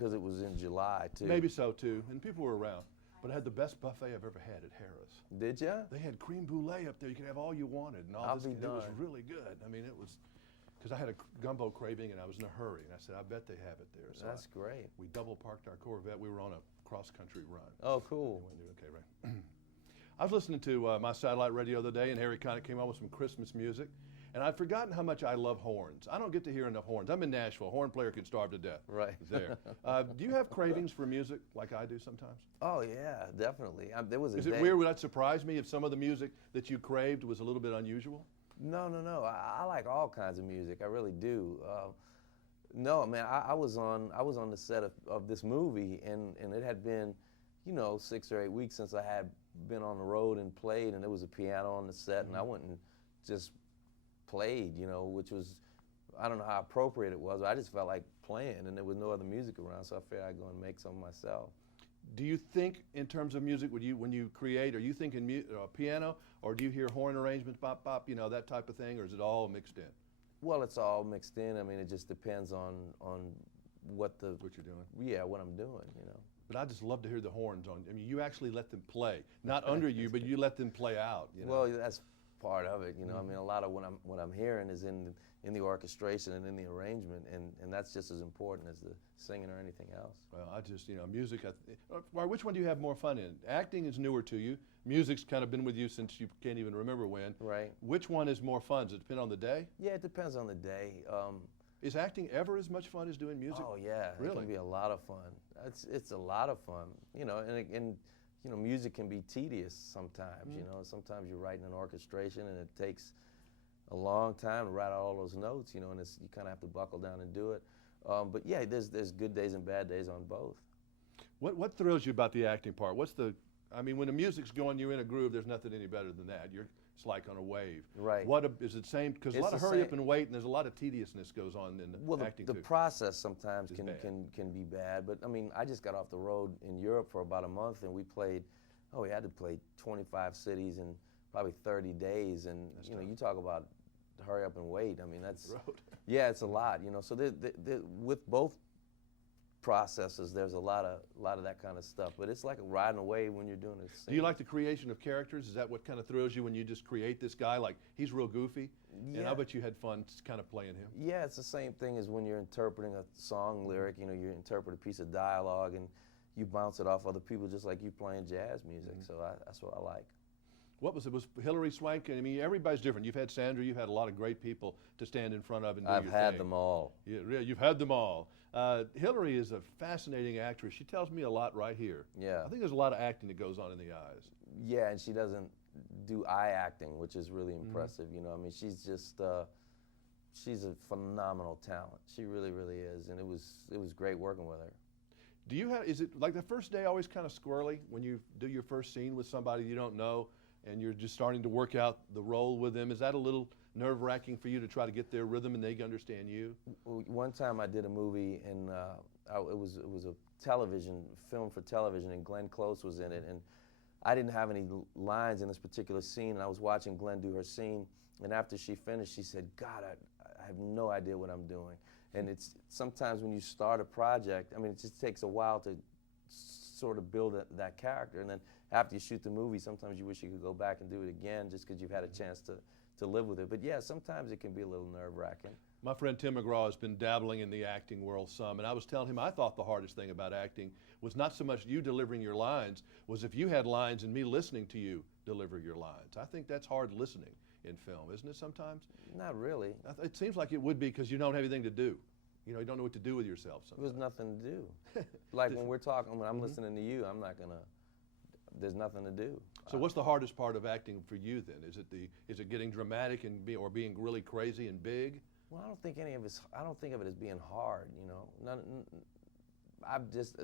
because it was in July, too. Maybe so, too. And people were around. But I had the best buffet I've ever had at Harrah's. Did ya? They had creme brulee up there. You could have all you wanted. And all I'll this, be and it was darned. really good. I mean, it was, because I had a gumbo craving and I was in a hurry. And I said, I bet they have it there. So That's great. we double parked our Corvette. We were on a cross-country run. Oh, cool. Okay, right. I was listening to my satellite radio the other day, and Harry Connick came on with some Christmas music. And I'd forgotten how much I love horns. I don't get to hear enough horns. I'm in Nashville. A horn player can starve to death. Right. There. Do you have cravings for music like I do sometimes? Oh, yeah, definitely. There was a Is day. it weird? Would that surprise me if some of the music that you craved was a little bit unusual? No, no, no. I like all kinds of music. I really do. No, man. I was on the set of this movie, and it had been, 6 or 8 weeks since I had been on the road and played, and there was a piano on the set, and I went and just played, which was, I don't know how appropriate it was, but I just felt like playing, and there was no other music around, so I figured I'd go and make some myself. Do you think in terms of music, when you create, are you thinking piano, or do you hear horn arrangements, bop, bop, that type of thing, or is it all mixed in? Well, it's all mixed in. I mean, it just depends on what you're doing. Yeah, what I'm doing, But I just love to hear the horns on. I mean, you actually let them play, not under you, but you let them play out. Well, that's part of it, I mean, a lot of what I'm hearing is in the orchestration and in the arrangement, and that's just as important as the singing or anything else. Well, I just, music. Which one do you have more fun in? Acting is newer to you. Music's kind of been with you since you can't even remember when. Right. Which one is more fun? Does it depend on the day? Yeah, it depends on the day. Is acting ever as much fun as doing music? Oh yeah, Really? It can be a lot of fun. It's a lot of fun, and music can be tedious sometimes. Sometimes you're writing an orchestration and it takes a long time to write out all those notes. And you kind of have to buckle down and do it. But yeah, there's good days and bad days on both. What thrills you about the acting part? I mean, when the music's going, you're in a groove. There's nothing any better than that. It's like on a wave. Right. Is it the same? Because a lot of hurry up and wait, and there's a lot of tediousness goes on in the acting the too. process sometimes can be bad. But I mean, I just got off the road in Europe for about a month, and we had to play 25 cities in probably 30 days, and you talk about hurry up and wait. I mean, that's yeah, it's a lot. So with both processes, there's a lot of that kind of stuff, but it's like riding a wave when you're doing it. Do you like the creation of characters? Is that what kind of thrills you when you just create this guy? Like, he's real goofy, and I bet you had fun kind of playing him. Yeah, it's the same thing as when you're interpreting a song lyric. You interpret a piece of dialogue and you bounce it off other people just like you playing jazz music. So that's what I like. What was it? Was Hillary Swank? I mean, everybody's different. You've had Sandra. You've had a lot of great people to stand in front of and do your thing. I've had them all. Yeah, you've had them all. Hillary is a fascinating actress. She tells me a lot right here. Yeah. I think there's a lot of acting that goes on in the eyes. Yeah, and she doesn't do eye acting, which is really impressive. I mean, she's just she's a phenomenal talent. She really, really is, and it was great working with her. Is it like the first day always kind of squirrely when you do your first scene with somebody you don't know and you're just starting to work out the role with them? Is that a little nerve-wracking for you to try to get their rhythm and they can understand you? One time I did a movie and it was a film for television, and Glenn Close was in it, and I didn't have any lines in this particular scene, and I was watching Glenn do her scene, and after she finished, she said, "God, I have no idea what I'm doing." And it's sometimes when you start a project, I mean, it just takes a while to sort of build that character, and then after you shoot the movie, sometimes you wish you could go back and do it again just because you've had a chance to live with it. But yeah, sometimes it can be a little nerve-wracking. My friend Tim McGraw has been dabbling in the acting world some, and I was telling him I thought the hardest thing about acting was not so much you delivering your lines, was if you had lines and me listening to you deliver your lines. I think that's hard listening in film, isn't it sometimes? Not really. It seems like it would be because you don't have anything to do. You don't know what to do with yourself sometimes. There's nothing to do. Like when we're talking, when I'm listening to you, I'm not gonna, there's nothing to do. So what's the hardest part of acting for you then? Is it getting dramatic and or being really crazy and big? Well, I don't think of it as being hard, I'm just,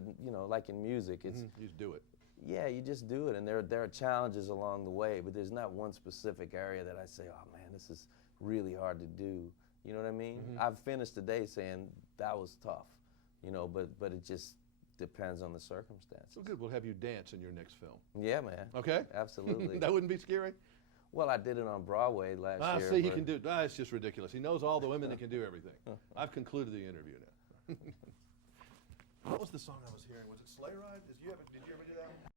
like in music, it's... You just do it. Yeah, you just do it, and there are challenges along the way, but there's not one specific area that I say, oh man, this is really hard to do. You know what I mean? I've finished the day saying that was tough, but it just depends on the circumstances. So good, we'll have you dance in your next film. Yeah, man. Okay? Absolutely. That wouldn't be scary? Well, I did it on Broadway last year. See, he can do it. It's just ridiculous. He knows all the women that can do everything. I've concluded the interview now. What was the the song I was hearing? Was it Sleigh Ride? Did you ever do that one?